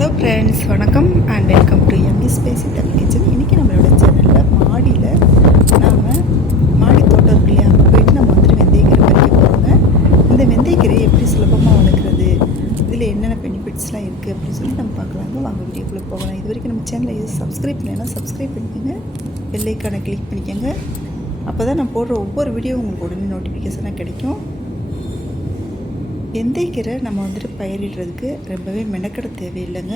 Hello friends, வணக்கம் and welcome to yummy spicy Tamil kitchen. இன்றைக்கி நம்மளோட சேனலில் நாம் மாடி தோட்டம் இருக்கு இல்லையா, அங்கே போயிட்டு நம்ம வெந்தயக்கீரை பறிக்க போகிறோங்க. இந்த வெந்தயக்கீரையை எப்படி சுலபமாக வளர்க்குறது, இதில் என்னென்ன பெனிஃபிட்ஸ்லாம் இருக்குது அப்படின்னு சொல்லி நம்ம பார்க்கலாங்க. வாங்க வீடியோக்குள்ளே போகலாம். இது வரைக்கும் நம்ம சேனலை சப்ஸ்கிரைப் பண்ணலைன்னா சப்ஸ்கிரைப் பண்ணிக்கோங்க, பெல் ஐக்கானை கிளிக் பண்ணிக்கோங்க. அப்போ தான் நான் போடுற ஒவ்வொரு வீடியோ உங்களுக்கு உடனே நோட்டிஃபிகேஷனாக கிடைக்கும். வெந்தயக்கீரை நம்ம பயிரிடுறதுக்கு ரொம்பவே மெனக்கெட தேவையில்லைங்க.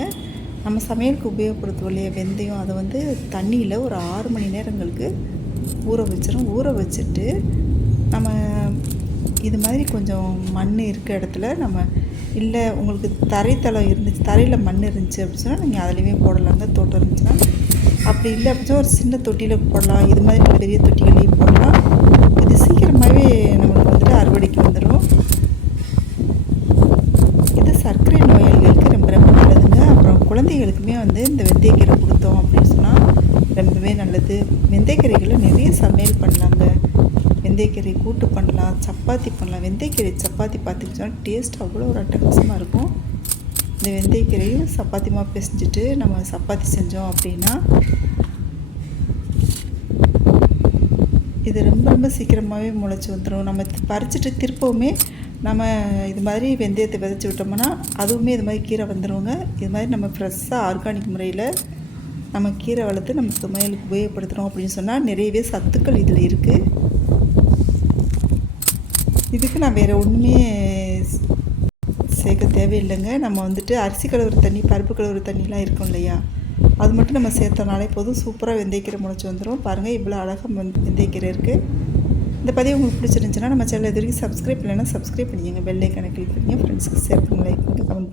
நம்ம சமையலுக்கு உபயோகப்படுத்துவோம் இல்லையா வெந்தயம், அதை தண்ணியில் ஒரு 6 மணி நேரங்களுக்கு ஊற வச்சுட்டு நம்ம இது மாதிரி கொஞ்சம் மண் இருக்க இடத்துல நம்ம இல்லை உங்களுக்கு தரைத்தளம் இருந்துச்சு, தரையில் மண் இருந்துச்சு அப்படின்னு சொன்னால் நீங்கள் அதுலேயுமே போடலாங்க. தோட்டம் இருந்துச்சுன்னா அப்படி இல்லை அப்படின்னா ஒரு சின்ன தொட்டியில் போடலாம், இது மாதிரி பெரிய தொட்டிகளையும் போடலாம். இது சீக்கிரமாகவே நம்மளுக்கு அறுவடைக்கு வந்துடும். சர்க்கரை நோயாளிகளுக்கு ரொம்ப நல்லதுங்க. அப்புறம் குழந்தைகளுக்குமே இந்த வெந்தயக்கீரை கொடுத்தோம் அப்படின்னு சொன்னால் ரொம்பவே நல்லது. வெந்தயக்கீரைகளை நிறைய சமையல் பண்ணலாங்க. வெந்தயக்கீரை கூட்டு பண்ணலாம், சப்பாத்தி பண்ணலாம். வெந்தயக்கீரை சப்பாத்தி பார்த்துக்கிட்டோன்னா டேஸ்ட் அவ்வளோ ஒரு அட்டகாசமாக இருக்கும். இந்த வெந்தயக்கீரையும் சப்பாத்திமாக பிசைஞ்சிட்டு நம்ம சப்பாத்தி செஞ்சோம் அப்படின்னா இது ரொம்ப சீக்கிரமாகவே முளைச்சி வந்துடும். நம்ம பறிச்சுட்டு திருப்பவுமே நம்ம இது மாதிரி வெந்தயத்தை விதைச்சி விட்டோம்னா அதுவுமே இது மாதிரி கீரை வந்துடுவோங்க. இது மாதிரி நம்ம ஃப்ரெஷ்ஷாக ஆர்கானிக் முறையில் நம்ம கீரை வளர்த்து நம்ம சமையலுக்கு உபயோகப்படுத்துகிறோம் அப்படின்னு சொன்னால் நிறையவே சத்துக்கள் இதில் இருக்குது. இதுக்கு நான் வேறு ஒன்றுமே சேர்க்க தேவையில்லைங்க. நம்ம அரிசி கழுவுற தண்ணி, பருப்பு கழுவுற தண்ணிலாம் இருக்கும் இல்லையா, அது மட்டும் நம்ம சேர்த்தோம்னாலே போதும், சூப்பராக வெந்தயக்கீரை முளைச்சி வந்துடும். பாருங்கள், இவ்வளோ அழகாக வெந்தயக்கீரை இருக்குது. இந்த பதிவு உங்களுக்கு பிடிச்சிருந்துச்சுன்னா நம்ம சேனல் இது வரைக்கும் சப்ஸ்கிரைப் பண்ணலைன்னா சப்ஸ்கிரைப் பண்ணிக்கோங்க, பெல் ஐக்கானை கிளிக் பண்ணிங்க, ஃப்ரெண்ட்ஸுக்கு ஷேர் பண்ணுங்க, லைக் பண்ணுங்கள், கமெண்ட் பண்ணுங்கள்.